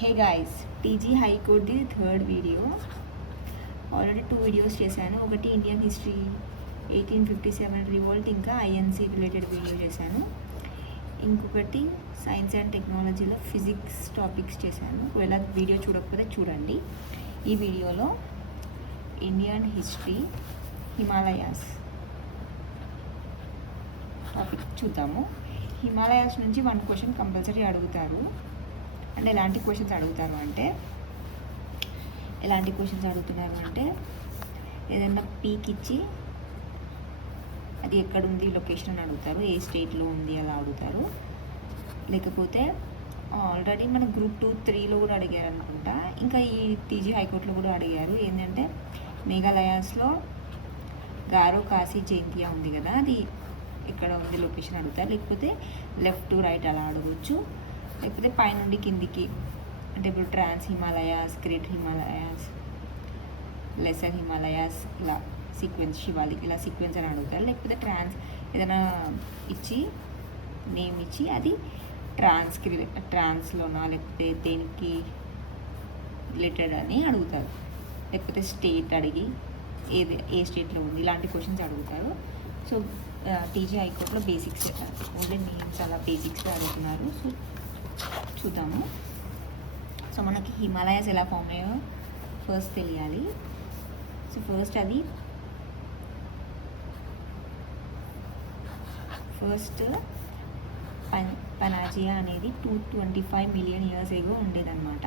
హే guys, TG హైకోర్టుది third video. Already 2 videos చేశాను. ఒకటి ఇండియన్ హిస్టరీ 1857 రివోల్ట్, ఇంకా ఐఎన్సీ రిలేటెడ్ వీడియో చేశాను. ఇంకొకటి సైన్స్ అండ్ టెక్నాలజీలో ఫిజిక్స్ టాపిక్స్ చేశాను. ఒకవేళ వీడియో చూడకపోతే చూడండి. ఈ వీడియోలో ఇండియన్ హిస్టరీ హిమాలయాస్ టాపిక్ చూద్దాము. హిమాలయాస్ నుంచి 1 క్వశ్చన్ కంపల్సరీ అడుగుతారు. అంటే ఎలాంటి క్వశ్చన్స్ అడుగుతున్నారు అంటే ఏదన్నా పీక్ ఇచ్చి అది ఎక్కడుంది లొకేషన్ అని అడుగుతారు, ఏ స్టేట్లో ఉంది అలా అడుగుతారు. లేకపోతే ఆల్రెడీ మన గ్రూప్ 2, 3లో కూడా అడిగారు అనుకుంటా. ఇంకా ఈ టీజీ హైకోర్టులో కూడా అడిగారు. ఏంటంటే మేఘాలయాస్లో గారో ఖాసీ జయంతియా ఉంది కదా, అది ఎక్కడ ఉంది లొకేషన్ అడుగుతారు. లేకపోతే లెఫ్ట్ టు రైట్ అలా అడగవచ్చు. లేకపోతే పైనుండి కిందికి, అంటే ఇప్పుడు ట్రాన్స్ హిమాలయాస్, గ్రేట్ హిమాలయాస్, లెసర్ హిమాలయాస్, ఇలా సీక్వెన్స్, శివాలిక్ ఇలా సీక్వెన్స్ అని అడుగుతారు. లేకపోతే ట్రాన్స్ ఏదైనా ఇచ్చి నేమ్ ఇచ్చి అది ట్రాన్స్లోనా లేకపోతే దేనికి రిలేటెడ్ అని అడుగుతారు. లేకపోతే స్టేట్ అడిగి ఏ స్టేట్లో ఉంది, ఇలాంటి క్వశ్చన్స్ అడుగుతారు. సో టీజీ హైకోర్టులో బేసిక్స్ ఓన్లీ నేమ్స్ అలా బేసిక్స్గా అడుగుతున్నారు. సో చూద్దాము. సో మనకి హిమాలయాస్ ఎలా ఫామ్ అయ్యో ఫస్ట్ తెలియాలి. సో ఫస్ట్ పనాజియా అనేది 225 మిలియన్ ఇయర్స్ ఎగో ఉండేదన్నమాట.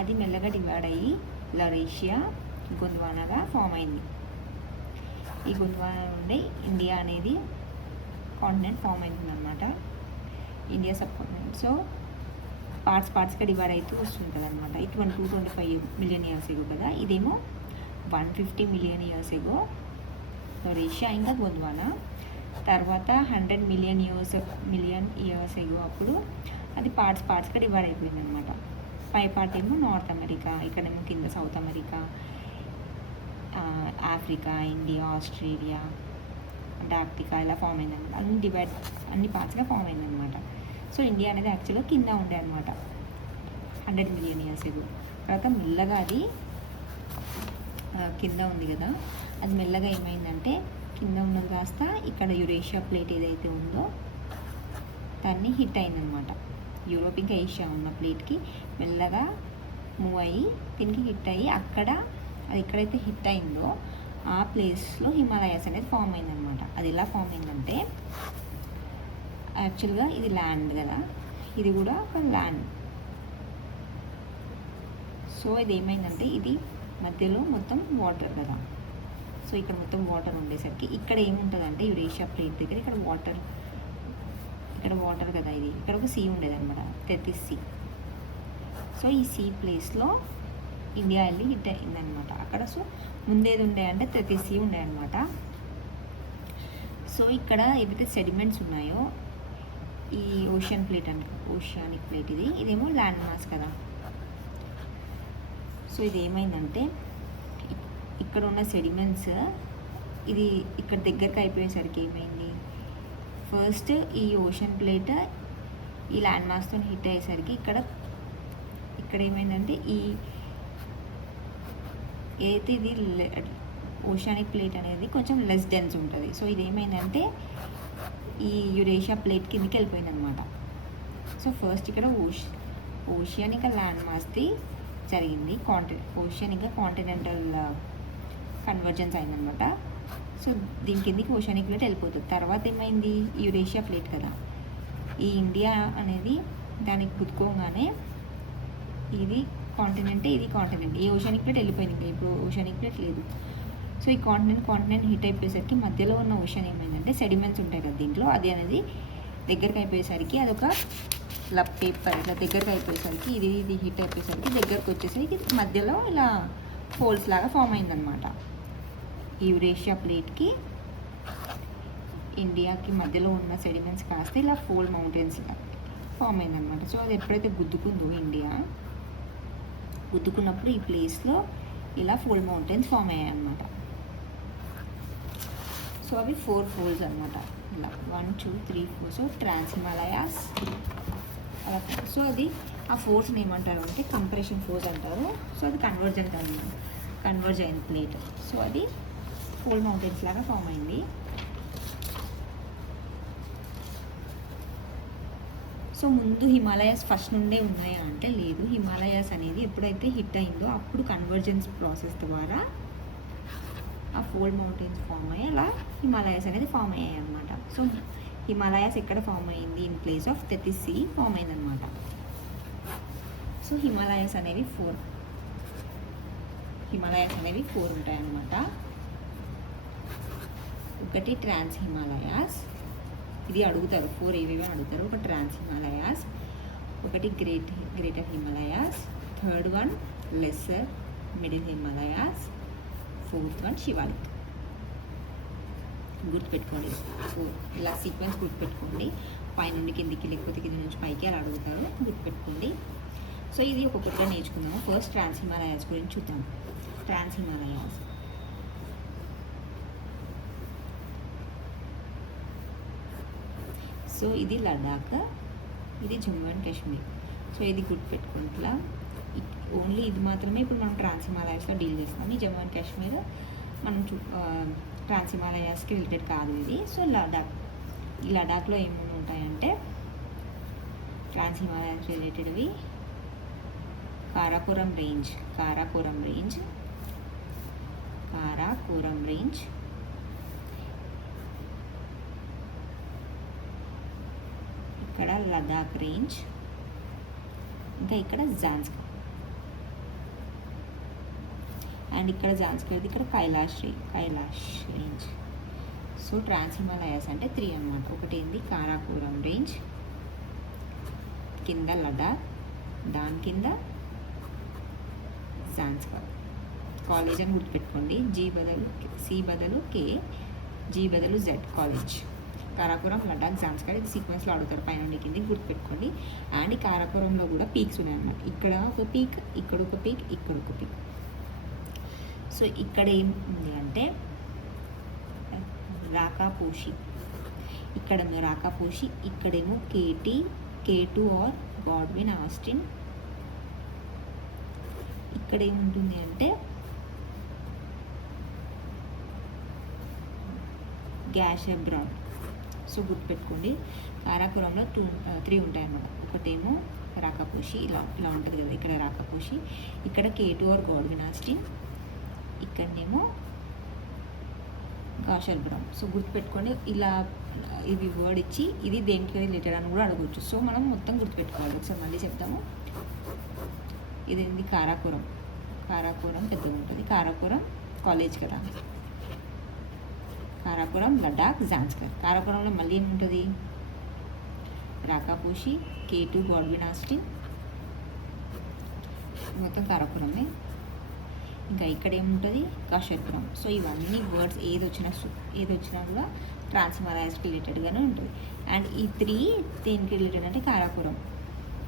అది మెల్లగా డివైడ్ అయ్యి లరేషియా, గొంద్వానాగా ఫామ్ అయింది. ఈ గొంద్వానా నుండి ఇండియా అనేది కాంటినెంట్ ఫామ్ అయిందన్నమాట, ఇండియా సబ్ కాంటినెంట్. సో పార్ట్స్గా డివైడ్ అవుతూ వస్తుంటుంది అనమాట. ఇది 225 మిలియన్ ఇయర్స్ ఎగో కదా, ఇదేమో 150 మిలియన్ ఇయర్స్ ఎగో లరేషియా ఇంకా గొంద్వానా. తర్వాత 100 మిలియన్ ఇయర్స్ ఎగో అప్పుడు అది పార్ట్స్గా డివైడ్ అయిపోయింది అనమాట. పై పార్ట్ ఏమో నార్త్ అమెరికా, ఇక్కడేమో కింద south America, Africa, India, Australia, Antarctica ఇలా ఫామ్ అయిందనమాట. అన్ని పార్ట్స్గా ఫామ్ అయిందనమాట. సో ఇండియా అనేది యాక్చువల్గా కింద ఉండే అనమాట 100 మిలియన్ ఇయర్స్ ఎగో. తర్వాత మెల్లగా అది కింద ఉంది కదా, అది మెల్లగా ఏమైందంటే కింద ఉన్నది కాస్త ఇక్కడ యురేషియా ప్లేట్ ఏదైతే ఉందో దాన్ని హిట్ అయిందనమాట. యూరోప్ ఇంకా ఏషియా ఉన్న ప్లేట్కి మెల్లగా మూవ్ అయ్యి దీనికి హిట్ అయ్యి అది ఎక్కడైతే హిట్ అయిందో ఆ ప్లేస్లో హిమాలయాస్ అనేది ఫామ్ అయిందనమాట. అది ఎలా ఫామ్ అయిందంటే యాక్చువల్గా ఇది ల్యాండ్ కదా, ఇది కూడా ఒక ల్యాండ్. సో ఇది ఏమైందంటే ఇది మధ్యలో మొత్తం వాటర్ కదా. సో ఇక్కడ మొత్తం వాటర్ ఉండేసరికి ఇక్కడ ఏముంటుందంటే యురేషియా ప్లేట్ దగ్గర ఇక్కడ వాటర్ కదా, ఇక్కడ ఒక సీ ఉండేదన్నమాట, తెతిస్ సీ. సో ఈ సీ ప్లేస్లో ఇండియా వెళ్ళి హిట్ అయిందనమాట అక్కడ. సో ముందేది ఉండే అంటే తెతిస్ సీ ఉండే అనమాట. సో ఇక్కడ ఏవైతే సెడిమెంట్స్ ఉన్నాయో ఈ ఓషియానిక్ ప్లేట్ ఇదేమో ల్యాండ్ మాస్ కదా. సో ఇది ఏమైందంటే ఇక్కడ ఉన్న సెడిమెంట్స్ ఇది ఇక్కడ దగ్గరకు అయిపోయేసరికి ఏమైంది, ఫస్ట్ ఈ ఓషన్ ప్లేట్ ఈ ల్యాండ్ మాస్తో హిట్ అయ్యేసరికి ఇక్కడ ఏమైందంటే ఏదైతే ఇది ఓషియానిక్ ప్లేట్ అనేది కొంచెం లెస్ డెన్స్ ఉంటుంది. సో ఇది ఏమైందంటే ఈ యురేషియా ప్లేట్ కిందకి వెళ్ళిపోయింది అనమాట. సో ఫస్ట్ ఇక్కడ ఓషియానిక్ ల్యాండ్ మాస్ది జరిగింది, ఓషియానిక్ కాంటినెంటల్ కన్వర్జెన్స్ అయిందనమాట. సో దీని కిందకి ఓషియానిక్ ప్లేట్ వెళ్ళిపోతుంది. తర్వాత ఏమైంది, యురేషియా ప్లేట్ కదా, ఈ ఇండియా అనేది దానికి గుద్దుకోగానే ఇది కాంటినెంట్, ఈ ఓషియానిక్ ప్లేట్ వెళ్ళిపోయింది. ఇంకా ఇప్పుడు ఓషియానిక్ ప్లేట్ లేదు. సో ఈ కాంటినెంట్ హిట్ అయిపోయేసరికి మధ్యలో ఉన్న ఓషన్ ఏమైందంటే సెడిమెంట్స్ ఉంటాయి కదా దీంట్లో, అది అనేది దగ్గరికి అయిపోయేసరికి అదొక ఇలా పేపర్ ఇట్లా దగ్గరికి అయిపోయేసరికి ఇది హిట్ అయిపోయేసరికి దగ్గరకు వచ్చేసరికి మధ్యలో ఇలా ఫోల్స్ లాగా ఫామ్ అయిందనమాట. ఈ యురేషియా ప్లేట్కి ఇండియాకి మధ్యలో ఉన్న సెడిమెంట్స్ కాస్త ఇలా ఫోల్డ్ మౌంటైన్స్గా ఫామ్ అయిందనమాట. సో అది ఎప్పుడైతే గుద్దుకుందో ఇండియా, గుద్దుకున్నప్పుడు ఈ ప్లేస్లో ఇలా ఫోల్డ్ మౌంటైన్స్ ఫామ్ అయ్యాయి అన్నమాట. సో అవి 4 ఫోల్డ్స్ అనమాట, ఇలా 1, 2, 3, 4. సో ట్రాన్స్ హిమాలయాస్ అలా. సో అది ఆ ఫోర్స్ని ఏమంటారు అంటే కంప్రెషన్ ఫోర్స్ అంటారు. సో అది కన్వర్జ్ అయిన ప్లేట్. సో అది ఫోల్ మౌంటైన్స్ లాగా ఫామ్ అయింది. సో ముందు హిమాలయాస్ ఫస్ట్ నుండే ఉన్నాయా అంటే లేదు. హిమాలయాస్ అనేది ఎప్పుడైతే హిట్ అయిందో అప్పుడు కన్వర్జెన్స్ ప్రాసెస్ ద్వారా ఆ ఫోల్ మౌంటైన్స్ ఫామ్ అయ్యి అలా హిమాలయాస్ అనేది ఫామ్ అయ్యాయి అనమాట. సో హిమాలయాస్ ఎక్కడ ఫామ్ అయ్యింది? In place of Tethys sea form అయిందనమాట. సో హిమాలయాస్ అనేవి ఫోర్ ఉంటాయి అన్నమాట. ఒకటి ట్రాన్స్ హిమాలయాస్, ఇది అడుగుతారు, 4 ఏవేవి అడుగుతారు. ఒక ట్రాన్స్ హిమాలయాస్, ఒకటి greater Himalayas, third one lesser middle Himalayas, fourth one Shivalik. గుర్తుపెట్టుకోండి. సో ఇలా సీక్వెన్స్ గుర్తుపెట్టుకోండి. పైనుండి కిందికి లేకపోతే కింది నుంచి పైకి అలా అడుగుతారు, గుర్తుపెట్టుకోండి. సో ఇది ఒక్కొక్కటిగా నేర్చుకుందాము. ఫస్ట్ ట్రాన్స్ హిమాలయాస్ గురించి చూద్దాం. ట్రాన్స్ హిమాలయాస్ సో ఇది లడాక్, ఇది జమ్మూ అండ్ కాశ్మీర్. సో ఇది గుర్తుపెట్టుకోండి. ఇట్లా ఓన్లీ ఇది మాత్రమే ఇప్పుడు మనం ట్రాన్స్ హిమాలయాస్లో డీల్ చేస్తాం. ఈ జమ్మూ అండ్ కాశ్మీర్ మనం ట్రాన్స్ హిమాలయాస్కి రిలేటెడ్ కాదు ఇది. సో ఈ లడాక్లో ఏమేమి ఉంటాయంటే ట్రాన్స్ హిమాలయాస్ రిలేటెడ్వి కారాకోరం రేంజ్, ఇక్కడ లదాఖ్ రేంజ్, ఇంకా ఇక్కడ జాన్స్కర్, అండ్ ఇక్కడ జాన్స్కర్, ఇక్కడ Kailash range. So trans Himalayas అంటే 3 అన్నమాట. ఒకటి ఏంది కారాకోరం రేంజ్, కింద లడాక్, దాని కింద జాన్స్కర్. కాలేజ్ అని గుర్తుపెట్టుకోండి. సి బదులు కే, జీ బదులు జెడ్, కాలేజ్. కారాకోరం, లడాక్, జాన్స్కర్, ఇది సీక్వెన్స్లో అడుగుతారు పైన కింద, గుర్తుపెట్టుకోండి. అండ్ ఈ కారాకోరంలో కూడా పీక్స్ ఉన్నాయన్నమాట. ఇక్కడ ఒక పీక్, ఇక్కడ ఒక పీక్, ఇక్కడ ఒక పీక్. సో ఇక్కడ ఏం ఉంది అంటే రాకాపోషి, ఇక్కడ ఉంది రాకాపోషి, ఇక్కడేమో K2 ఆర్ గాడ్విన్ ఆస్టిన్. ఇక్కడ ఏముంటుంది అంటే గ్యాషెబ్రాన్. సో గుర్తుపెట్టుకోండి. కారాకోరంలో 3 ఉంటాయన్నమాట. ఒకటేమో రాకాపోషి, ఇలా ఉంటుంది కదా, ఇక్కడ రాకాపోషి, ఇక్కడ K2 ఆర్ గాడ్విన్ ఆస్టిన్, ఇక్కడనేమో గాషెబ్రాన్. సో గుర్తుపెట్టుకోండి. ఇలా ఇది వర్డ్ ఇచ్చి ఇది దేనికి రిలేటెడ్ అని కూడా అడగవచ్చు. సో మనం మొత్తం గుర్తుపెట్టుకోవాలి. ఒకసారి మళ్ళీ చెప్తాము. ఇదేంది కారాకోరం పెద్దగా ఉంటుంది. కారాకోరం కాలేజ్ కదా. కారాకోరం, లడాక్, జాన్స్కర్. కారాకోరంలో మళ్ళీ ఏముంటుంది? రాకాపోషి, K2 గాడ్విన్ ఆస్టిన్, మొత్తం కారాకోరమే. ఇంకా ఇక్కడ ఏముంటుంది? కాషెబ్రాన్. సో ఇవన్నీ వర్డ్స్ ఏది వచ్చినా కూడా ట్రాన్స్ హిమాలయాస్కి రిలేటెడ్గానే ఉంటుంది. అండ్ ఈ 3 దేనికి రిలేటెడ్ అంటే కారాకోరం,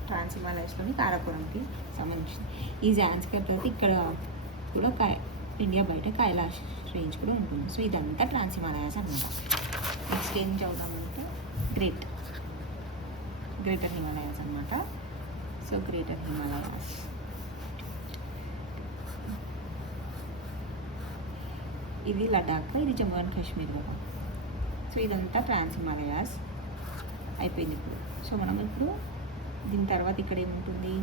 ట్రాన్స్ హిమాలయాస్లోని కారాకోరంకి సంబంధించింది. ఈ జాన్స్కర్ తర్వాత ఇక్కడ కూడా ఇండియా బయట కైలాష్ రేంజ్ కూడా ఉంటుంది. సో ఇదంతా ట్రాన్స్ హిమాలయాస్ అనమాట. నెక్స్ట్ ఏం చదువుదామంటే గ్రేటర్ హిమాలయాస్ అనమాట. సో గ్రేటర్ హిమాలయాస్ ఇది లడాక్, ఇది జమ్మూ అండ్ కాశ్మీర్ కదా. సో ఇదంతా ట్రాన్స్ హిమాలయాస్ అయిపోయింది ఇప్పుడు. సో మనం ఇప్పుడు దీని తర్వాత ఇక్కడ ఏముంటుంది?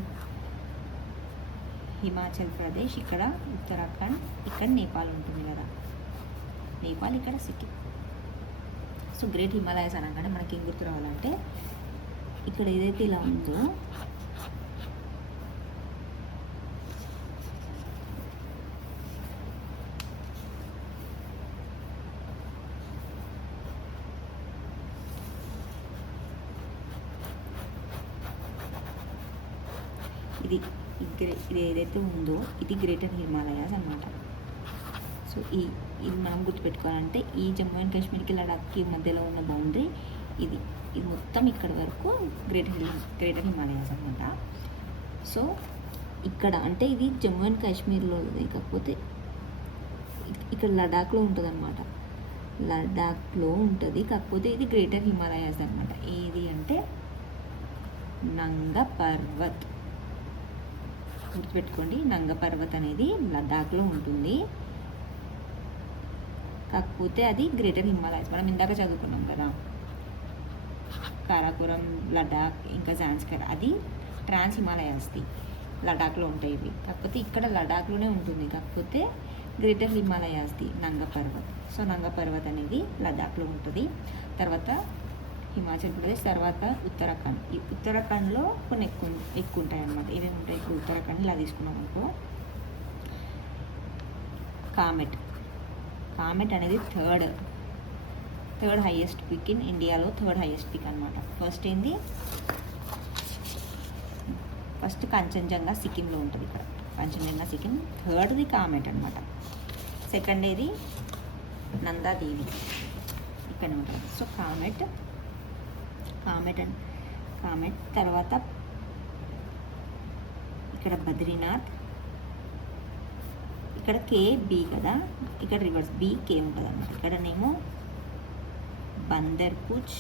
హిమాచల్ ప్రదేశ్, ఇక్కడ ఉత్తరాఖండ్, ఇక్కడ నేపాల్ ఉంటుంది కదా, నేపాల్, ఇక్కడ సిక్కిం. సో గ్రేట్ హిమాలయాస్ అనగానే మనకి ఏం గుర్తు రావాలంటే ఇక్కడ ఏదైతే ఇలా ఉందో ఇది ఏదైతే ఉందో ఇది గ్రేటర్ హిమాలయాస్ అనమాట. సో ఇది మనం గుర్తుపెట్టుకోవాలంటే ఈ జమ్మూ అండ్ కాశ్మీర్కి లడాఖ్కి మధ్యలో ఉన్న బౌండరీ ఇది మొత్తం ఇక్కడ వరకు గ్రేటర్ హిమాలయాస్ అనమాట. సో ఇక్కడ అంటే ఇది జమ్మూ అండ్ కాశ్మీర్లో, కాకపోతే ఇక్కడ లడాఖ్లో ఉంటుంది అనమాట. లడాఖ్లో ఉంటుంది, కాకపోతే ఇది గ్రేటర్ హిమాలయాస్ అనమాట. ఏది అంటే నంగా పర్వత్. గుర్తుపెట్టుకోండి, నంగ పర్వత్ అనేది లడాఖ్లో ఉంటుంది. కాకపోతే అది గ్రేటర్ హిమాలయస్, మనం ఇందాక చదువుకున్నాం కదా, కారాకోరం, లడాక్, ఇంకా జాన్స్కర్, అది ట్రాన్స్ హిమాలయాస్ది, లడాఖ్లో ఉంటాయి ఇవి. కాకపోతే ఇక్కడ లడాఖ్లోనే ఉంటుంది, కాకపోతే గ్రేటర్ హిమాలయాస్ది నంగ పర్వత్. సో నంగ పర్వత్ అనేది లడాఖ్లో ఉంటుంది. తర్వాత హిమాచల్ ప్రదేశ్, తర్వాత ఉత్తరాఖండ్. ఈ ఉత్తరాఖండ్లో కొన్ని ఎక్కువ ఉంటాయి అన్నమాట. ఏమేమి ఉంటాయి ఇప్పుడు ఉత్తరాఖండ్ ఇలా తీసుకున్నాం అనుకో, కామెట్ అనేది థర్డ్ హైయెస్ట్ పీక్ ఇన్ ఇండియాలో, థర్డ్ హైయెస్ట్ పీక్ అనమాట. ఫస్ట్ కంచన్జంగా సిక్కింలో ఉంటుంది. ఇక్కడ కంచన్జంగా సిక్కిం, థర్డ్ది కామెట్ అనమాట. సెకండ్ ఏది నందాదేవి ఇక్కడ ఉంటుంది. సో కామెట్, తర్వాత ఇక్కడ బద్రీనాథ్, ఇక్కడ కే బి కదా, ఇక్కడ రివర్స్ బి కే ఉంటుంది అన్నమాట. ఇక్కడనేమో బందర్పూజ్,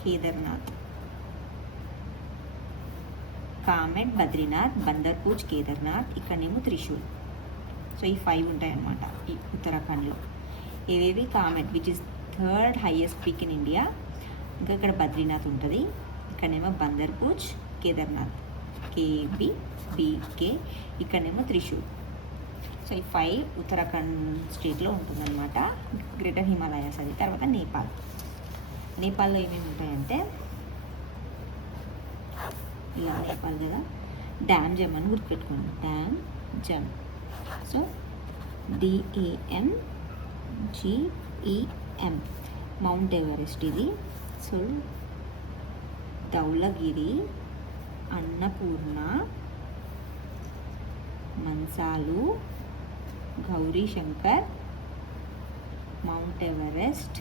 కేదార్నాథ్, కామెట్, బద్రీనాథ్, బందర్పూజ్, కేదార్నాథ్, ఇక్కడనేమో త్రిశూల్. సో ఈ 5 ఉంటాయి అన్నమాట ఈ ఉత్తరాఖండ్లో. ఏవేవి comet which is third highest peak in India, ఇంకా ఇక్కడ బద్రీనాథ్ ఉంటుంది, ఇక్కడనేమో బందర్పూజ్, కేదార్నాథ్, కేబి బీకే, ఇక్కడనేమో త్రిశూల్. సో ఈ 5 ఉత్తరాఖండ్ స్టేట్లో ఉంటుందన్నమాట, గ్రేటర్ హిమాలయాస్ అది. తర్వాత నేపాల్లో ఏమేమి ఉంటాయంటే ఇలా నేపాల్ కదా, డ్యామ్ జమ్ అని గుర్తుపెట్టుకోండి, డ్యామ్ జమ్. సో DAMGEM, మౌంట్ ఎవరెస్ట్ ఇది. So Dhaulagiri, Annapurna, Manaslu, Gauri Shankar, Mount Everest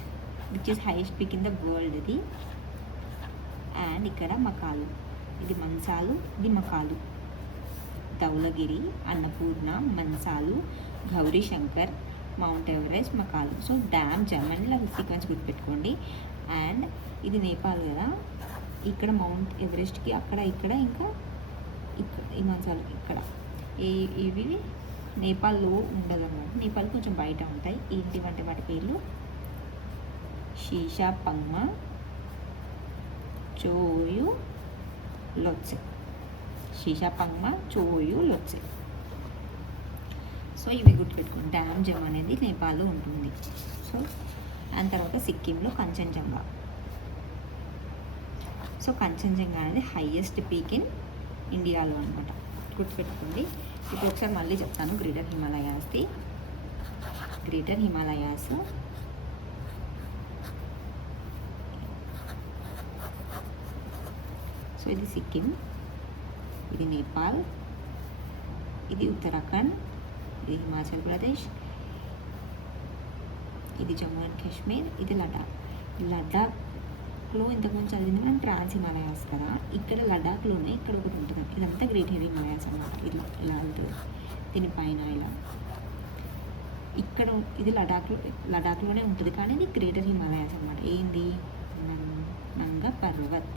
which is highest peak in the world ఇది. అండ్ ఇక్కడ మకాలు, ఇది మన్సాలు, ఇది Makalu. Dhaulagiri, Annapurna, Manaslu, Gauri Shankar, Mount Everest, Makalu. So డ్యామ్ జమ్ అని ఇలా సీక్వెన్స్ గుర్తుపెట్టుకోండి. అండ్ ఇది నేపాల్ కదా, ఇక్కడ మౌంట్ ఎవరెస్ట్కి అక్కడ ఇక్కడ ఇంకా ఇక్కడ ఈ మన్సాలు ఇక్కడ ఇవి నేపాల్లో ఉండదు అన్నమాట. నేపాల్ కొంచెం బయట ఉంటాయి. ఏంటివంటే వాటి పేర్లు షీషా పంగ్మ, చోయు లొత్సే, లోత్సే. సో ఇవి గుర్తుపెట్టుకోండి. డ్యామ్ జమ్ అనేది నేపాల్లో ఉంటుంది. సో అండ్ తర్వాత సిక్కింలో కంచన్జంగా. సో కంచన్జంగా అనేది హైయెస్ట్ పీక్ ఇన్ ఇండియాలో అనమాట, గుర్తుపెట్టుకోండి. ఇప్పుడు ఒకసారి మళ్ళీ చెప్తాను. గ్రేటర్ హిమాలయాస్ సో ఇది సిక్కిం, ఇది నేపాల్, ఇది ఉత్తరాఖండ్, ఇది హిమాచల్ ప్రదేశ్, ఇది జమ్మూ అండ్ కాశ్మీర్, ఇది లడాఖ్లో ఇంతకుముందు చదివింది మనం ట్రాన్స్ హిమాలయాస్ కదా, ఇక్కడ లడాఖ్లోనే ఇక్కడ ఒకటి ఉంటుంది. ఇదంతా గ్రేట్ హిమాలయాస్ అన్నమాట. ఇలా ఉంటుంది, దీనిపైన ఇలా ఇక్కడ ఇది లడాఖ్లోనే ఉంటుంది, కానీ ఇది గ్రేటర్ హిమాలయాస్ అన్నమాట. ఏంది నంగ పర్వత్.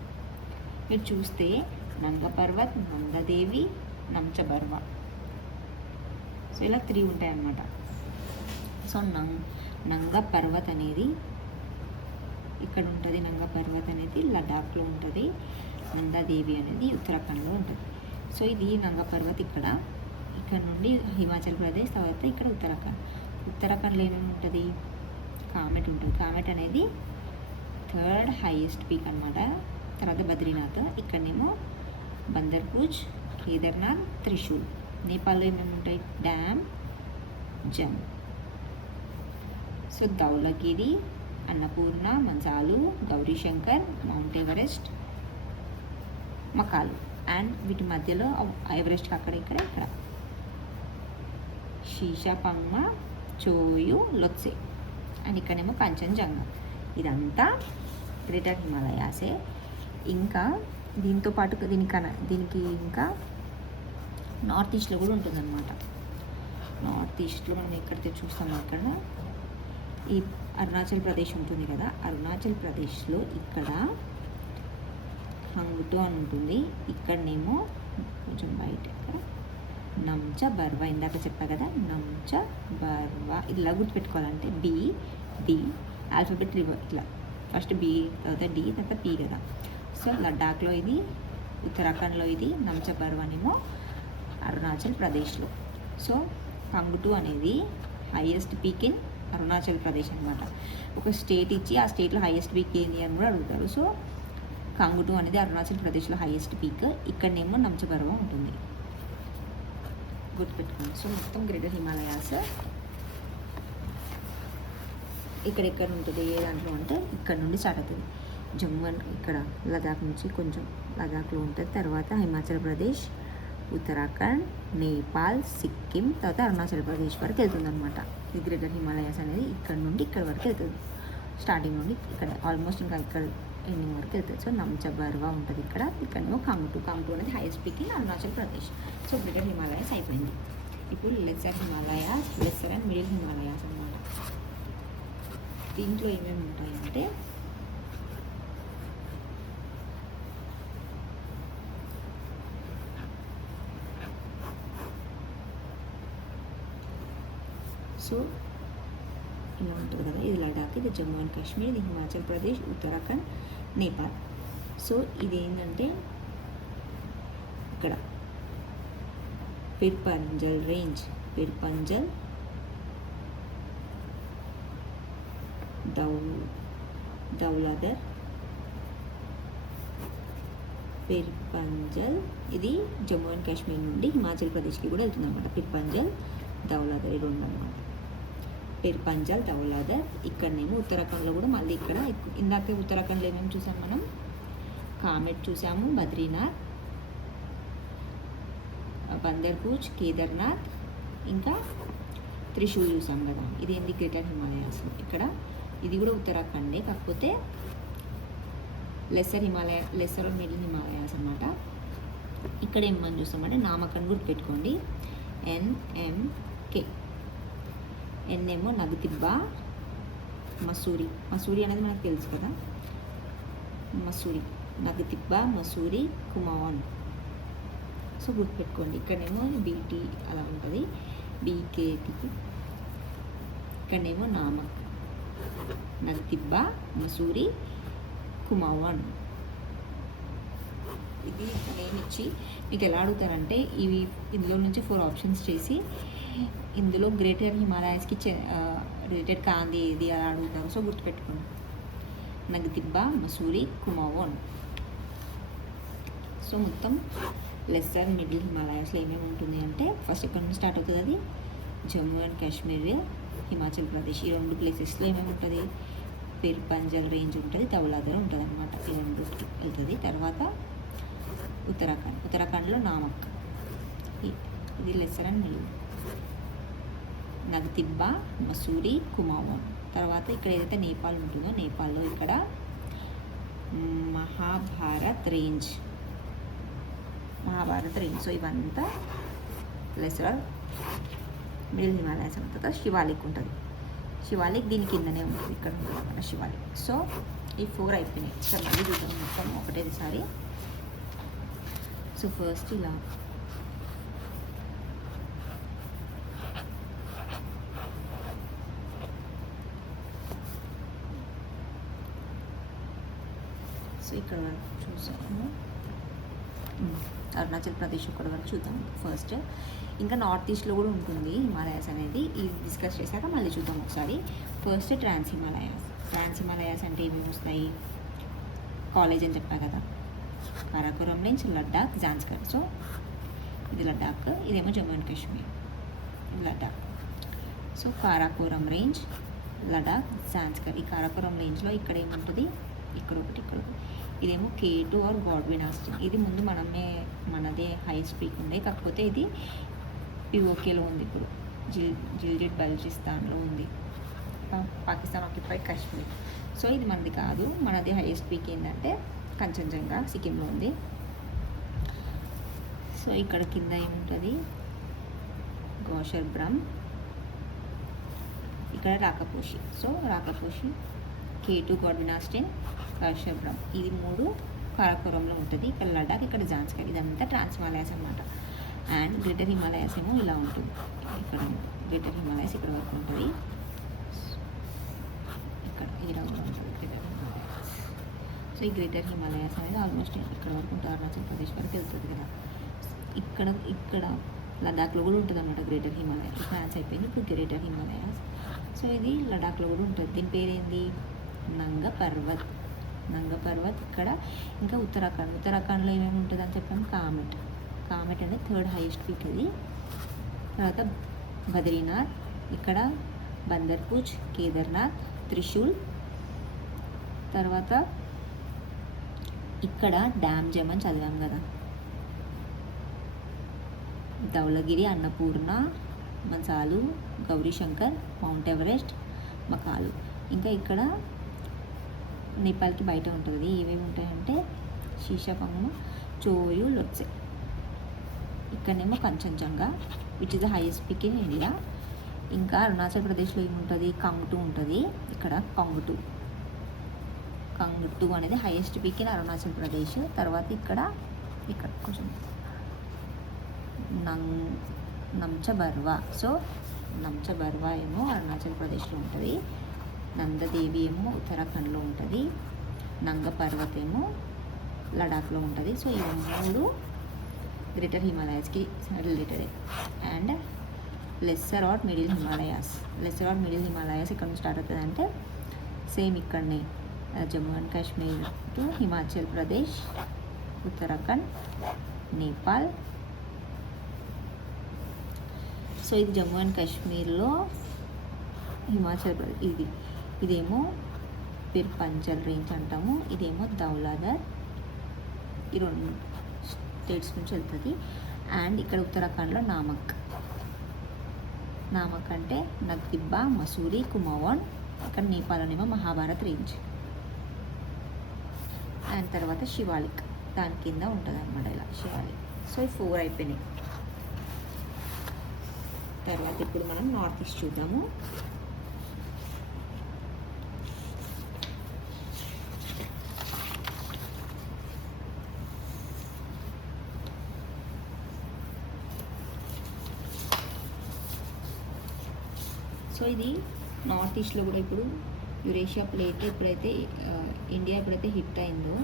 మీరు చూస్తే నంగ పర్వత్, నందదేవి, నంచబర్వ, సో ఇలా 3 ఉంటాయి అన్నమాట. సో నంగ పర్వత్ అనేది ఇక్కడ ఉంటుంది, నంగ పర్వత్ అనేది లడాఖ్లో ఉంటుంది, నందాదేవి అనేది ఉత్తరాఖండ్లో ఉంటుంది. సో ఇది నంగ పర్వత్ ఇక్కడ నుండి హిమాచల్ ప్రదేశ్, తర్వాత ఇక్కడ ఉత్తరాఖండ్లో ఏమేమి ఉంటుంది, కామెట్ ఉంటుంది. కామెట్ అనేది థర్డ్ హైయెస్ట్ పీక్ అనమాట. తర్వాత బద్రీనాథ్, ఇక్కడనేమో బందర్పూజ్, కేదార్నాథ్, త్రిశూల్. నేపాల్లో ఏమేమి ఉంటాయి, డ్యామ్ జమ్. So Dhaulagiri, Annapurna, Manaslu, Gauri Shankar, Mount Everest, Makalu. And వీటి మధ్యలో ఎవరెస్ట్కి అక్కడ ఇక్కడ షీషా పంగ్మ, చోయు లొత్సే. అండ్ ఇక్కడేమో కంచన్జంగా. ఇదంతా గ్రేటర్ హిమాలయాసే. ఇంకా దీంతో పాటు దీనికి ఇంకా నార్త్ ఈస్ట్లో కూడా ఉంటుందన్నమాట. నార్త్ ఈస్ట్లో మనం ఎక్కడితే చూస్తామో అక్కడ ఈ అరుణాచల్ ప్రదేశ్ ఉంటుంది కదా, అరుణాచల్ ప్రదేశ్లో ఇక్కడ హంగుటో అని ఉంటుంది. ఇక్కడనేమో కొంచెం బయట ఇక్కడ నంచ బర్వా, ఇందాక చెప్పా కదా, నంచ బర్వా. ఇలా గుర్తుపెట్టుకోవాలంటే బి డి ఆల్ఫాబెట్ ఇట్లా ఫస్ట్ బి, తర్వాత డి, తర్వాత పి కదా. సో లడాఖ్లో ఇది, ఉత్తరాఖండ్లో ఇది, నంచ బర్వానేమో అరుణాచల్ ప్రదేశ్లో. సో కంగుటు అనేది highest peak in Arunachal Pradesh అనమాట. ఒక స్టేట్ ఇచ్చి ఆ స్టేట్లో హైయెస్ట్ పీక్ ఏంటి అని కూడా అడుగుతారు. సో కంగుటు అనేది అరుణాచల్ ప్రదేశ్లో హైయెస్ట్ పీక్, ఇక్కడనేమో నంచ బర్వా ఉంటుంది, గుర్తుపెట్టుకోండి. సో మొత్తం గ్రేటర్ హిమాలయాస్ ఇక్కడెక్కడ ఉంటుంది, ఏ దాంట్లో అంటే ఇక్కడ నుండి స్టార్ట్ అవుతుంది. జమ్మూ అండ్ ఇక్కడ లదాఖ్ నుంచి కొంచెం లదాఖ్లో ఉంటుంది, తర్వాత హిమాచల్ ప్రదేశ్, ఉత్తరాఖండ్, నేపాల్, సిక్కిం, తర్వాత అరుణాచల్ ప్రదేశ్ వరకు వెళ్తుంది అనమాట. ఈ గ్రేటర్ హిమాలయాస్ అనేది ఇక్కడ నుండి ఇక్కడ వరకు వెళ్తుంది, స్టార్టింగ్ నుండి ఇక్కడ ఆల్మోస్ట్ ఇంకా ఇక్కడ ఎండింగ్ వరకు వెళ్తుంది. సో నంచ బర్వా ఉంటుంది ఇక్కడ, ఇక్కడేమో కంగుటు అనేది highest peak in Arunachal Pradesh. So greater Himalayas అయిపోయింది. ఇప్పుడు lesser Himalayas, lesser and middle Himalayas అనమాట. దీంట్లో ఏమేమి ఉంటాయంటే సో ఇలా ఉంటుంది కదా, ఇది లడాక్, ఇది జమ్మూ అండ్ కాశ్మీర్, ఇది హిమాచల్ ప్రదేశ్, ఉత్తరాఖండ్, నేపాల్. సో ఇది ఏంటంటే ఇక్కడ పిర్పంజల్ రేంజ్, పిర్పంజల్, దౌలాధర్, పిర్పంజల్, ఇది జమ్మూ అండ్ కాశ్మీర్ నుండి హిమాచల్ ప్రదేశ్కి కూడా వెళ్తుంది అనమాట. పిర్పంజల్, దౌలాధర్, ఇది రెండు అనమాట. పిర్పంజల్, దౌలాధర్. ఇక్కడనేమో ఉత్తరాఖండ్లో కూడా మళ్ళీ ఇక్కడ ఇందాక ఉత్తరాఖండ్లో ఏమేమి చూసాం మనం, కామెట్ చూసాము, బద్రీనాథ్, బందర్పూజ్, కేదార్నాథ్, ఇంకా త్రిశూల్ చూసాం కదా. ఇది ఏంది గ్రేటర్ హిమాలయాస్. ఇక్కడ ఇది కూడా ఉత్తరాఖండే, కాకపోతే లెస్సర్ మిడిల్ హిమాలయాస్ అనమాట. ఇక్కడ ఏమని చూస్తామంటే నామకన్ గుర్తుపెట్టుకోండి, NMK. ఎన్ ఏమో నగతిబ్బా, మసూరి అనేది మనకు తెలుసు కదా, నగతిబ్బా, మసూరి, కుమావన్. సో గుర్తుపెట్టుకోండి. ఇక్కడనేమో BT అలా ఉంటుంది, BKT. ఇక్కడనేమో నామక్, నగతిబ్బా, మసూరి, కుమావన్. ఇది నేమ్ ఇచ్చి మీకు ఎలా అడుగుతారంటే ఇందులో నుంచి 4 ఆప్షన్స్ చేసి ఇందులో గ్రేటర్ హిమాలయాస్కి రిలేటెడ్ కాంది ఇది అలా అడుగుతారు. సో గుర్తుపెట్టుకోండి, నగతిబ్బా, మసూరి, కుమావన్. సో మొత్తం లెస్సర్ మిడిల్ హిమాలయాస్లో ఏమేమి ఉంటుంది అంటే ఫస్ట్ ఎక్కడ నుంచి స్టార్ట్ అవుతుంది, అది జమ్మూ అండ్ కాశ్మీర్, హిమాచల్ ప్రదేశ్. ఈ రెండు ప్లేసెస్లో ఏమేమి ఉంటుంది, పిర్పంజల్ రేంజ్ ఉంటుంది, దౌలాధర్ ఉంటుంది అనమాట. ఈ రెండుకి వెళ్తుంది. తర్వాత ఉత్తరాఖండ్లో నామక్, ఇది లెస్సర్ అండ్ మిడిల్, నగతిబ్బా, మసూరి, కుమావన్. తర్వాత ఇక్కడ ఏదైతే నేపాల్ ఉంటుందో నేపాల్లో ఇక్కడ మహాభారత్ రేంజ్. సో ఇవంతా లెస్సర్ మిడిల్ హిమాలయాస్ అంతా. శివాలిక్ ఉంటుంది, శివాలిక్ దీని కిందనే ఉంటుంది, ఇక్కడ ఉంటుంది అన్నమాట శివాలిక్. సో ఈ 4 అయిపోయినాయి. సరే మళ్ళీ చూద్దాం మొత్తం ఒకటేసారి. సో ఫస్ట్ ఇలా సో ఇక్కడ వరకు చూసాము, అరుణాచల్ ప్రదేశ్ ఇక్కడ వరకు చూద్దాం ఫస్ట్. ఇంకా నార్త్ ఈస్ట్లో కూడా ఉంటుంది హిమాలయాస్ అనేది, ఇది డిస్కస్ చేశాక మళ్ళీ చూద్దాం ఒకసారి. ఫస్ట్ ట్రాన్స్ హిమాలయాస్ అంటే ఏమేమి వస్తాయి, కాలేజ్ అని చెప్పా కదా, కారాకోరం రేంజ్, లడ్డాక్, జాన్స్కర్. సో ఇది లడ్డాక్, ఇదేమో Jammu and Kashmir, Ladakh. So Karakoram range, Ladakh, Zanskar. ఈ కారాకోరం రేంజ్లో ఇక్కడ ఏముంటుంది, ఇక్కడ ఒకటి. ఇదేమో K2 ఆర్ గాడ్విన్ ఆస్టిన్. ఇది ముందు మనదే హైయెస్ట్ పీక్ ఉండే, కాకపోతే ఇది POKలో ఉంది, ఇప్పుడు జిల్జిట్ బల్చిస్తాన్లో ఉంది, పాకిస్తాన్ ఆక్యుపైడ్ కాశ్మీర్. సో ఇది మనది కాదు, మనది హైయెస్ట్ పీక్ ఏంటంటే కంచన్జంగా, సిక్కింలో ఉంది. సో ఇక్కడ కింద ఏముంటుంది, గోషర్ బ్రహ్మ్, ఇక్కడ రాకపోషి. సో రాకపోషి, K2 గాడ్విన్ ఆస్టిన్, గోషర్ బ్రహ్మ్, ఇది 3 కారాకోరంలో ఉంటుంది. ఇక్కడ లడాక్, ఇక్కడ జాన్స్కర్. ఇదంతా ట్రాన్స్ హిమాలయాస్ అనమాట. అండ్ గ్రేటర్ హిమాలయాస్ ఏమో ఇలా ఉంటుంది. ఇక్కడ గ్రేటర్ హిమాలయాస్ ఇక్కడ వరకు ఉంటుంది. ఇక్కడ ఇలా కూడా ఉంటుంది గ్రేటర్ హిమాలయాస్. సో ఈ గ్రేటర్ హిమాలయాస్ అనేది ఆల్మోస్ట్ ఇక్కడ వరకు ఉంటుంది, అరుణాచల్ ప్రదేశ్ వరకు వెళ్తుంది కదా. ఇక్కడ లడాఖ్లో కూడా ఉంటుంది అన్నమాట గ్రేటర్ హిమాలయాస్. ఫ్రాన్స్ అయిపోయింది, ఇప్పుడు గ్రేటర్ హిమాలయాస్. సో ఇది లడాఖ్లో కూడా ఉంటుంది. దీని పేరేంది? నంగ పర్వత్. ఇక్కడ ఇంకా ఉత్తరాఖండ్లో ఏమేమి ఉంటుంది అని చెప్పాము? కామెట్ అంటే థర్డ్ హైయెస్ట్ పీక్ అది. తర్వాత బద్రీనాథ్, ఇక్కడ బందర్పూజ్, కేదార్నాథ్, త్రిశూల్. తర్వాత ఇక్కడ డ్యామ్ జమ్ అని చదివాం కదా, ధౌలగిరి, అన్నపూర్ణ, మన్సాలు, గౌరీశంకర్, మౌంట్ ఎవరెస్ట్, మకాలు. ఇంకా ఇక్కడ నేపాల్కి బయట ఉంటుంది. ఏమేమి ఉంటాయంటే షీషాపంగు, చోయు, లొట్సే. ఇక్కడనేమో Kangchenjunga which is the highest peak in India. ఇంకా అరుణాచల్ ప్రదేశ్లో ఏముంటుంది? కంగ్టు ఉంటుంది. ఇక్కడ కంగ్టు అనేది highest peak in Arunachal Pradesh. తర్వాత ఇక్కడ కొంచెం నంచబర్వా. సో నంచబర్వా ఏమో అరుణాచల్ ప్రదేశ్లో ఉంటుంది. నందదేవి ఏమో ఉత్తరాఖండ్లో ఉంటుంది. నంగ పర్వత్ ఏమో లడాఖ్లో ఉంటుంది. సో ఈ 3 గ్రేటర్ హిమాలయాస్కి related. And lesser or middle Himalayas ఇక్కడ నుంచి స్టార్ట్ అవుతుంది అంటే సేమ్ ఇక్కడనే Jammu and Kashmir to Himachal Pradesh, Uttarakhand, Nepal. So ఇది జమ్మూ అండ్ కాశ్మీర్లో హిమాచల్ ప్రదేశ్. ఇదేమో పిర్పంచల్ రేంజ్ అంటాము, ఇదేమో ధౌలాధర్. ఈ 2 స్టేట్స్ నుంచి వెళ్తుంది. అండ్ ఇక్కడ ఉత్తరాఖండ్లో నామక్ అంటే నగ్దిబ్బా, మసూరి, కుమావన్. ఇక్కడ నేపాల్లోనేమో మహాభారత్ రేంజ్. అండ్ తర్వాత శివాలిక్ దాని కింద ఉంటుంది అన్నమాట ఇలా శివాలిక్. సో ఈ 4 అయిపోయినాయి. తర్వాత ఇప్పుడు మనం నార్త్ ఈస్ట్ చూద్దాము. సో ఇది నార్త్ ఈస్ట్లో కూడా ఇప్పుడు యురేషియా ప్లేట్ ఇండియా ఎప్పుడైతే హిట్ అయిందో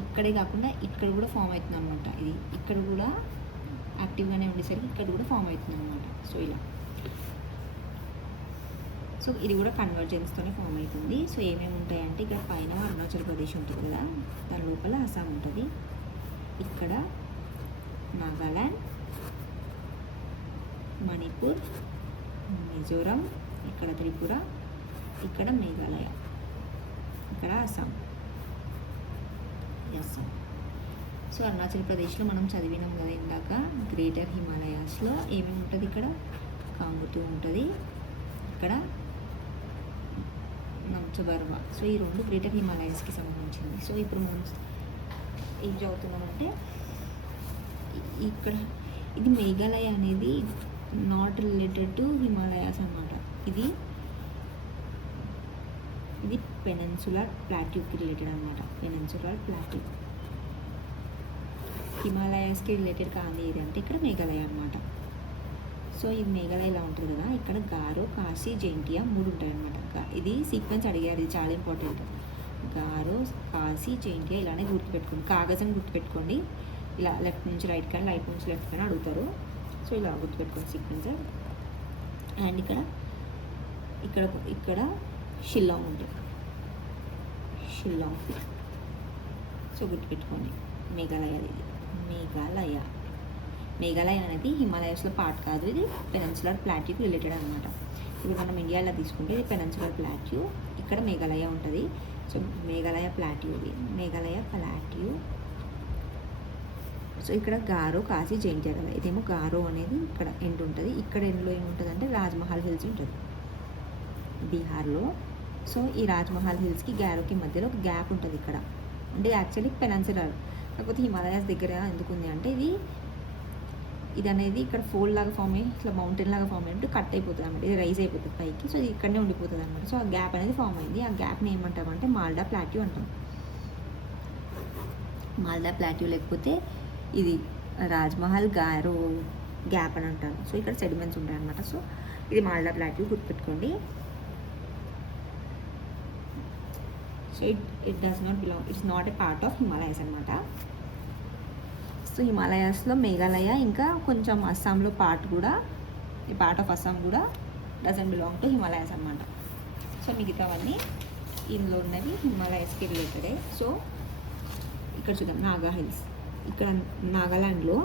ఇక్కడే కాకుండా ఇక్కడ కూడా ఫామ్ అవుతుంది అనమాట. ఇది ఇక్కడ కూడా యాక్టివ్గానే ఉండేసరికి ఇక్కడ కూడా ఫామ్ అవుతుంది అనమాట. సో ఇది కూడా కన్వర్జెన్స్తోనే ఫామ్ అవుతుంది. సో ఏమేమి ఉంటాయంటే ఇక్కడ పైన అరుణాచల్ ప్రదేశ్ ఉంటుంది కదా, దాని లోపల అస్సాం ఉంటుంది. ఇక్కడ నాగాల్యాండ్, మణిపూర్, మిజోరం, ఇక్కడ త్రిపుర, ఇక్కడ మేఘాలయ, ఇక్కడ అస్సాం. సో అరుణాచల్ ప్రదేశ్లో మనం చదివినాం కదా ఇందాక, గ్రేటర్ హిమాలయాస్లో ఏమేమి ఉంటుంది? ఇక్కడ కాంగుతూ ఉంటుంది, ఇక్కడ నంచబర్వా. సో ఈ 2 గ్రేటర్ హిమాలయాస్కి సంబంధించింది. సో ఇప్పుడు మనం ఏం చదువుతున్నామంటే ఇక్కడ ఇది మేఘాలయ అనేది నాట్ రిలేటెడ్ టు హిమాలయాస్ అన్నమాట. ఇది పెనిన్సులర్ ప్లాట్యూకి రిలేటెడ్ అనమాట. పెనిన్సులర్ ప్లాట్యూ హిమాలయాస్కి రిలేటెడ్ కాదు ఇది అంటే ఇక్కడ మేఘాలయ అనమాట. సో ఇది మేఘాలయ ఇలా ఉంటుంది కదా, ఇక్కడ గారో, కాశీ, జైంటియా 3 ఉంటాయి అనమాట. ఇది సీక్వెన్స్ అడిగారు, ఇది చాలా ఇంపార్టెంట్. గారో, కాశీ, జైంటియా ఇలానే గుర్తుపెట్టుకోండి. కాగజం గుర్తుపెట్టుకోండి. ఇలా లెఫ్ట్ నుంచి రైట్ కానీ రైట్ నుంచి లెఫ్ట్ కానీ అడుగుతారు. సో ఇలా గుర్తుపెట్టుకోండి సీక్వెన్స్. అండ్ ఇక్కడ షిల్లాంగ్ ఉంటుంది, షిల్లాంగ్. సో గుర్తుపెట్టుకోండి మేఘాలయ. ఇది మేఘాలయ అనేది హిమాలయాస్లో పార్ట్ కాదు, ఇది పెనిన్సులర్ ప్లాట్యూకి రిలేటెడ్ అనమాట. ఇప్పుడు మనం ఇండియాలో తీసుకుంటే ఇది పెనిన్సులర్ ప్లాట్యూ, ఇక్కడ మేఘాలయ ఉంటుంది. So Meghalaya plateau. సో ఇక్కడ గారో, కాశీ, జైంటియా కదా. ఇదేమో గారో అనేది ఇక్కడ ఎండ్ ఉంటుంది. ఇక్కడ ఎండ్లో ఏముంటుంది అంటే రాజ్మహల్ హిల్స్ ఉంటుంది బీహార్లో. సో ఈ రాజ్మహల్ హిల్స్కి గారోకి మధ్యలో ఒక గ్యాప్ ఉంటుంది ఇక్కడ. అంటే యాక్చువల్లీ పెనిన్సులర్, కాకపోతే హిమాలయాస్ దగ్గర ఎందుకు ఉంది అంటే ఇది అనేది ఇక్కడ ఫోల్డ్ లాగా ఫామ్ అయ్యి ఇట్లా మౌంటైన్ లాగా ఫామ్ అయ్యి కట్ అయిపోతుంది అనమాట. ఇది రైజ్ అయిపోతుంది పైకి. సో ఇది ఇక్కడనే ఉండిపోతుంది అనమాట. సో ఆ గ్యాప్ అనేది ఫామ్ అయింది. ఆ గ్యాప్ని ఏమంటామంటే మాల్డా ప్లాట్యూ అంటాం. మాల్డా ప్లాట్యూ లేకపోతే ఇది రాజ్మహల్ గారో గ్యాప్ అని అంటారు. సో ఇక్కడ సెడిమెంట్స్ ఉంటాయి అనమాట. సో ఇది మాల్డా ప్లాట్యూ గుర్తుపెట్టుకోండి. So it does not belong, it's not a part of Himalayas అనమాట. సో హిమాలయాస్లో మేఘాలయ ఇంకా కొంచెం అస్సాంలో పార్ట్ కూడా, ఈ పార్ట్ ఆఫ్ అస్సాం కూడా డజంట్ బిలాంగ్ టు హిమాలయాస్ అనమాట. సో మిగతావన్నీ ఇందులో ఉన్నవి హిమాలయస్కి రిలేటెడే. సో ఇక్కడ చూద్దాం నాగా హిల్స్. ఇక్కడ నాగాలాండ్లో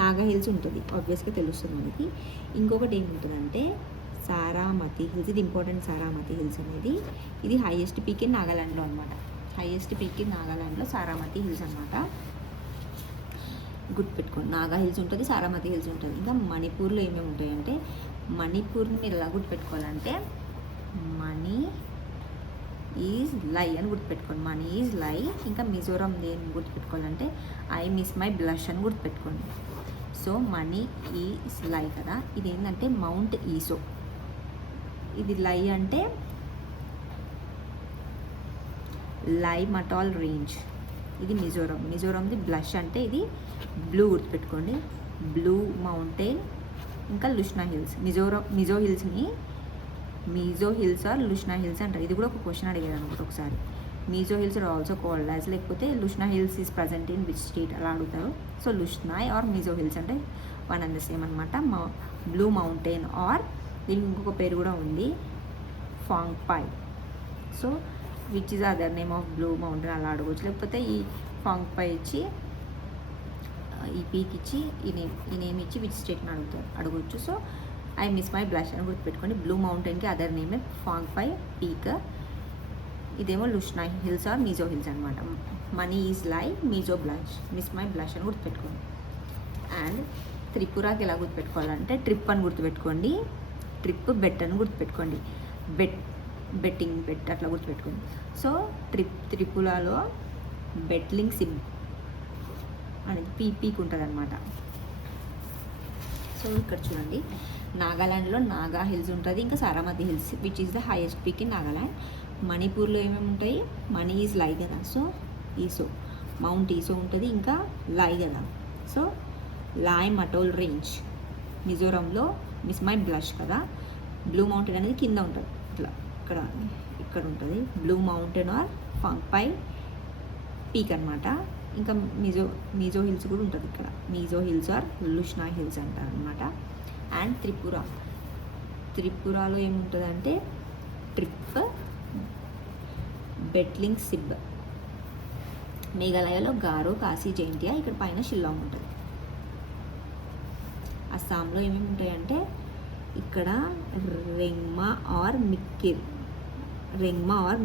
నాగా హిల్స్ ఉంటుంది, ఆబ్వియస్గా తెలుస్తుంది మనకి. ఇంకొకటి ఏముంటుందంటే సారామతి హిల్స్. ఇది ఇంపార్టెంట్. సారామతి హిల్స్ అనేది ఇది హైయెస్ట్ పీక్ ఇన్ నాగాలాండ్లో అనమాట. హైయెస్ట్ పీక్ ఇన్ నాగాలాండ్లో సారామతి హిల్స్ అనమాట. గుర్తుపెట్టుకోండి, నాగా హిల్స్ ఉంటుంది, సారామతి హిల్స్ ఉంటుంది. ఇంకా మణిపూర్లో ఏమేమి ఉంటాయంటే, మణిపూర్ని మీరు ఎలా గుర్తుపెట్టుకోవాలంటే మనీ ఈజ్ లై అని గుర్తుపెట్టుకోండి. మనీ ఈజ్ లై. ఇంకా మిజోరాం దేని గుర్తుపెట్టుకోవాలంటే ఐ మిస్ మై బ్లష్ అని గుర్తుపెట్టుకోండి. సో మనీ ఈజ్ లై కదా, ఇది ఏంటంటే మౌంట్ ఈసో. ఇది లై అంటే లై మటాల్ రేంజ్. ఇది మిజోరాం. మిజోరాంది బ్లష్ అంటే ఇది బ్లూ గుర్తుపెట్టుకోండి. Blue mountain. ఇంకా లుష్నా హిల్స్. మిజో హిల్స్ని Mizo hills or Lushai hills అంటారు. ఇది కూడా ఒక క్వశ్చన్ అడిగారు అనమాట ఒకసారి. Mizo hills are also called as, లేకపోతే Lushai hills is present in which state అలా అడుగుతారు. So Lushai or Mizo hills అంటే వన్ అండ్ ద సేమ్ అనమాట. బ్లూ మౌంటైన్ ఆర్ దీనికి ఇంకొక పేరు కూడా ఉంది, Phawngpui. So which is other name of blue mountain అలా అడగవచ్చు. లేకపోతే ఈ ఫాంగ్పాయ్ ఇచ్చి, ఈ పీక్ ఇచ్చి, ఈ నేమ్ ఇచ్చి విచ్ స్టేట్ని అడగవచ్చు. So I miss my blush అని గుర్తుపెట్టుకోండి. బ్లూ మౌంటైన్కి అదర్ నేమే ఫాంగ్పాయ్ పీక్. ఇదేమో Lushai hills or Mizo hills అనమాట. Money is Lai, Mizo blush, miss my blush అని గుర్తుపెట్టుకోండి. అండ్ త్రిపురకి ఎలా గుర్తుపెట్టుకోవాలంటే ట్రిప్ అని గుర్తుపెట్టుకోండి. ట్రిప్ బెట్ అని గుర్తుపెట్టుకోండి. బెట్టింగ్ బెట్ అట్లా గుర్తుపెట్టుకోండి. సో త్రిపురలో బెట్లింగ్ సిమ్ అనేది పీక్ ఉంటుంది అనమాట. సో ఇక్కడ చూడండి, నాగాలాండ్లో నాగా హిల్స్ ఉంటుంది, ఇంకా Saramati hills which is the highest peak in Nagaland. మణిపూర్లో ఏమేమి ఉంటాయి, మనీ ఈజ్ లై కదా, సో ఈసో మౌంట్ ఈసో ఉంటుంది, ఇంకా లై కదా, సో లాయ్ మటోల్ రేంజ్. మిజోరంలో మిస్ మై బ్లష్ కదా, బ్లూ మౌంటైన్ అనేది కింద ఉంటుంది, ఇట్లా ఇక్కడ ఉంటుంది blue mountain or Phawngpui peak అనమాట. ఇంకా మీజో హిల్స్ కూడా ఉంటుంది ఇక్కడ, Mizo hills or Lushai hills అంటారు అనమాట. అండ్ త్రిపురలో ఏముంటుందంటే ట్రిప్ బెట్లింగ్ సిబ్. మేఘాలయలో గారో, కాశీ, జైంటియా, ఇక్కడ పైన షిల్లాంగ్ ఉంటుంది. అస్సాంలో ఏమేమి ఉంటాయంటే ఇక్కడ రెంగ్మా ఆర్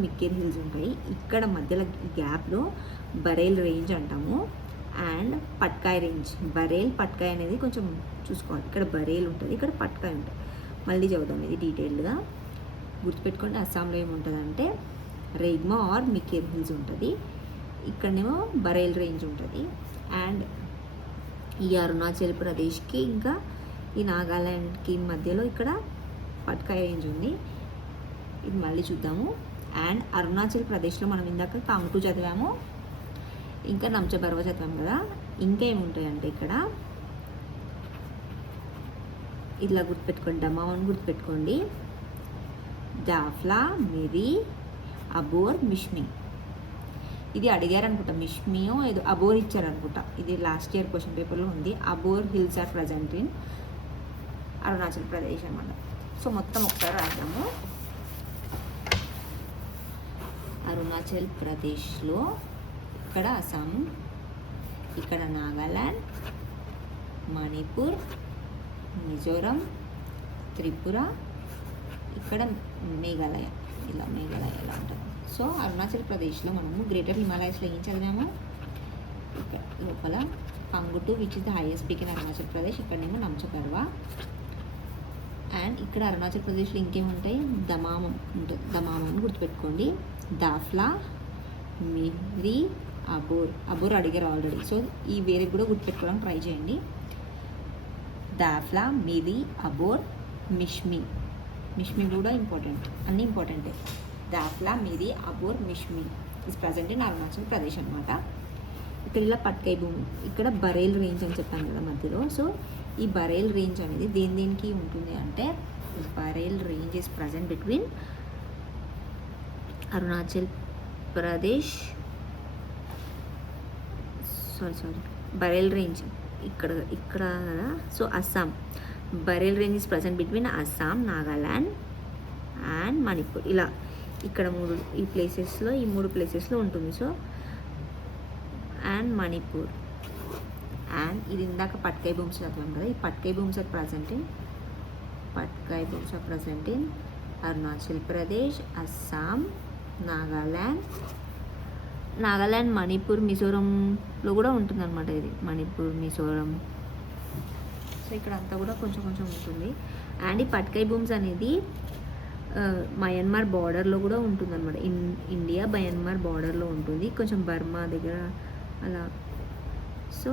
మిక్కిర్ హిల్స్ ఉంటాయి. ఇక్కడ మధ్యలో గ్యాప్లో బరేల్ రేంజ్ అంటాము. And Patkai range. పట్కాయ్ అనేది కొంచెం చూసుకోవాలి. ఇక్కడ బరేల్ ఉంటుంది, ఇక్కడ పట్కాయ్ ఉంటుంది. మళ్ళీ చదువుదాం ఇది డీటెయిల్డ్గా గుర్తుపెట్టుకోండి. అస్సాంలో ఏముంటుందంటే రెగ్మా ఆర్ మిక్కిర్ హిల్స్ ఉంటుంది, ఇక్కడనేమో బరేల్ రేంజ్ ఉంటుంది. అండ్ ఈ అరుణాచల్ ప్రదేశ్కి ఇంకా ఈ నాగాల్యాండ్కి మధ్యలో ఇక్కడ పట్కాయ్ రేంజ్ ఉంది. ఇది మళ్ళీ చూద్దాము. అండ్ అరుణాచల్ ప్రదేశ్లో మనం ఇందాక కాంగ్టూ చదివాము, ఇంకా నంచబర్వ చదివాము కదా. ఇంకా ఏముంటాయంటే ఇక్కడ ఇలా గుర్తుపెట్టుకోండి, డమావన్ గుర్తుపెట్టుకోండి, జాఫ్లా, మిరి, అబోర్, మిష్మి. ఇది అడిగారు అనుకుంటా, మిష్మియో ఏదో అబోర్ ఇచ్చారనుకుంటా. ఇది లాస్ట్ ఇయర్ క్వశ్చన్ పేపర్లో ఉంది. Abor hills are present in Arunachal Pradesh అన్నమాట. సో మొత్తం ఒకసారి రాద్దాము. అరుణాచల్ ప్రదేశ్లో ఇక్కడ అస్సాం, ఇక్కడ నాగాల్యాండ్, మణిపూర్, మిజోరం, త్రిపుర, ఇక్కడ మేఘాలయ. ఇలా ఉంటుంది. సో అరుణాచల్ ప్రదేశ్లో మనము గ్రేటర్ హిమాలయస్లో ఏం చదివాము, ఇక్కడ లోపల Kangto which is the highest peak in Arunachal Pradesh, ఇక్కడనేమో నంచబర్వ. అండ్ ఇక్కడ అరుణాచల్ ప్రదేశ్లో ఇంకేముంటాయి, దమామం ఉంటుంది, దమామం గుర్తుపెట్టుకోండి. దాఫ్లా, మిరి, అబోర్ అడిగారు ఆల్రెడీ. సో ఈ వేరే కూడా గుర్తుపెట్టుకోవడానికి ట్రై చేయండి. దాఫ్లా, మిరి, అబోర్, మిష్మి కూడా ఇంపార్టెంట్, అన్నీ ఇంపార్టెంటే. Dafla, Miri, Abor, Mishmi is present in Arunachal Pradesh అనమాట. ఇక్కడ ఇలా పట్కై భూమి, ఇక్కడ బరేల్ రేంజ్ అని చెప్పాను కదా మధ్యలో. సో ఈ బరేల్ రేంజ్ అనేది దేనికి ఉంటుంది అంటే, బరేల్ range is present between Arunachal Pradesh, sorry బరేల్ range ఇక్కడ కదా. So Assam, బరేల్ range is present between Assam, Nagaland and Manipur. ఇలా ఇక్కడ ఈ మూడు ప్లేసెస్లో ఉంటుంది. సో అండ్ మణిపూర్ అండ్ ఇది ఇందాక పట్కై భూమ్స్ చదివాం కదా. ఈ Patkai Bums are present in Arunachal Pradesh, Assam, Nagaland, Manipur, మిజోరంలో కూడా ఉంటుందన్నమాట. ఇది మణిపూర్, మిజోరం. సో ఇక్కడ అంతా కూడా కొంచెం ఉంటుంది. అండ్ ఈ పట్కై భూమ్స్ అనేది మయన్మార్ బార్డర్లో కూడా ఉంటుందన్నమాట. ఇండియా మయన్మార్ బార్డర్లో ఉంటుంది, కొంచెం బర్మా దగ్గర అలా. So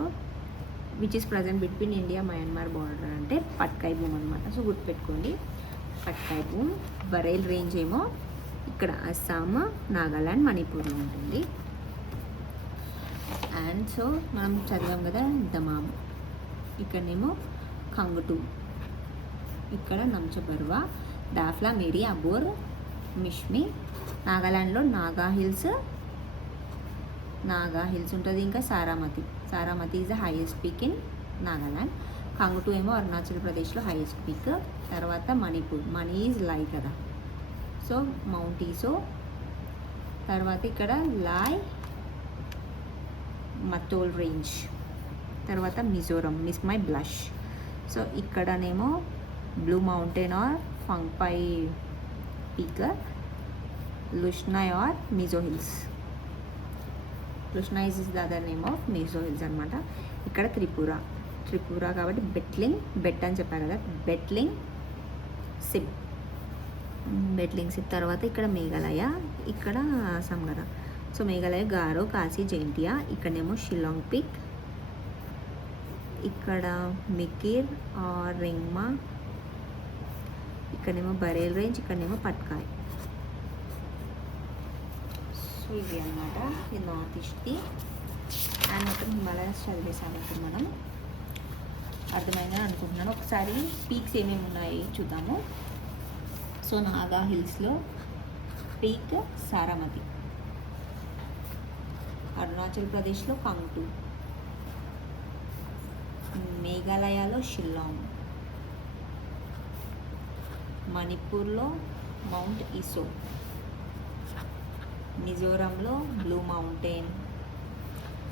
which is present between India Myanmar border అంటే పట్కై భూమ్ అనమాట. సో గుర్తుపెట్టుకోండి, పట్కై భూమ్. బరేల్ రేంజ్ ఏమో ఇక్కడ అస్సాం, నాగాల్యాండ్, మణిపూర్లో ఉంటుంది. అండ్ సో మనం చదివాం కదా దమామ్, ఇక్కడనేమో ఖంగ్టు, ఇక్కడ నంచబర్వా, దాఫ్లా, మేరీ, అబోర్, మిష్మి. నాగాల్యాండ్లో నాగా హిల్స్ ఉంటుంది. ఇంకా Saramati is the highest peak in Nagaland. Kangto ఏమో అరుణాచల్ ప్రదేశ్లో హైయెస్ట్ పీక్. తర్వాత మణిపూర్, మణి ఈజ్ లై కదా. So mount Iso. తర్వాత ఇక్కడ లాయ్ మతోల్ రేంజ్. తర్వాత Mizoram, miss my blush. So ఇక్కడనేమో blue mountain or Phawngpui peak, Lushai or Mizo hills. Lushai is the other name of Mizo hills అనమాట. ఇక్కడ త్రిపుర కాబట్టి బెట్ అని చెప్పాను కదా, బెట్లింగ్ సిప్. తర్వాత ఇక్కడ మేఘాలయ, ఇక్కడ అస్సాం కదా. సో మేఘాలయ గారో, కాశీ, జైంటియా. ఇక్కడనేమో షిల్లాంగ్ పీక్, ఇక్కడ మికిర్ ఆర్ రింగ్మా. ఇక్కడనేమో బరేల్ రేంజ్, ఇక్కడనేమో పట్కాయ్. సో ఇవి అన్నమాట ఈ నార్త్ ఈస్ట్ది. అండ్ మొత్తం హిమాలయాస్ చదివేసాము. ఇప్పుడు మనం అర్థమైందని అనుకుంటున్నాను. ఒకసారి పీక్స్ ఏమేమి ఉన్నాయి చూద్దాము. సో నాగా హిల్స్లో పీక్ సారామతి, అరుణాచల్ ప్రదేశ్లో ఖంగ్టు, మేఘాలయలో షిల్లాంగ్, మణిపూర్లో మౌంట్ ఈసో, మిజోరంలో బ్లూ మౌంటైన్,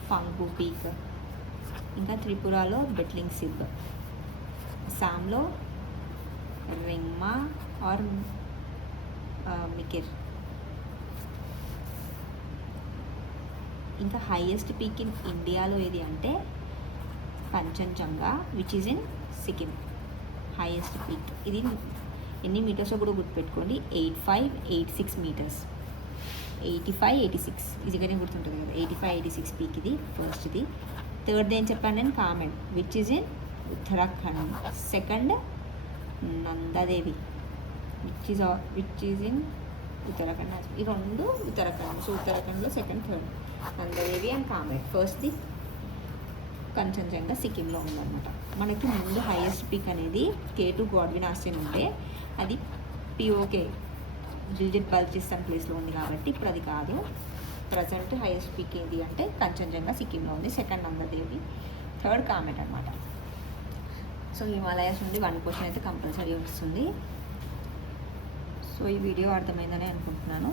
ఫంగ్పు పీక్, ఇంకా త్రిపురలో బెట్లింగ్ సిప్, అస్సాంలో రింగ్మా ఆర్ మికిర్. ఇంకా హైయెస్ట్ పీక్ ఇన్ ఇండియాలో ఏది అంటే Kanchenjunga, which is in Sikkim. Highest peak ఇది ఎన్ని మీటర్స్ కూడా గుర్తుపెట్టుకోండి, 8586 మీటర్స్. 8586 ఈజీగానే గుర్తుంటుంది కదా. 8586 పీక్ ఇది ఫస్ట్ది. థర్డ్ ఏం చెప్పాను నేను, Kamet, which is in Uttarakhand. Second Nanda Devi, which is in Uttarakhand. ఈ రెండు ఉత్తరాఖండ్. సో ఉత్తరాఖండ్లో second, third Nanda Devi and Kamet. ఫస్ట్ది కంచన్జంగా సిక్కింలో ఉందన్నమాట. మనకి ముందు హైయెస్ట్ పీక్ అనేది K2 గాడ్విన్ ఆస్టిన్ ఉంటే అది పిఓకే జిల్జెట్ బల్చిస్తాన్ ప్లేస్లో ఉంది కాబట్టి ఇప్పుడు అది కాదు. ప్రజెంట్ హైయెస్ట్ పీక్ ఏది అంటే కంచన్జంగా సిక్కింలో ఉంది. సెకండ్ నందాదేవి, థర్డ్ కామెట్ అనమాట. సో హిమాలయాస్ నుండి 1 క్వశ్చన్ అయితే కంపల్సరీ వస్తుంది. సో ఈ వీడియో అర్థమైందని అనుకుంటున్నాను.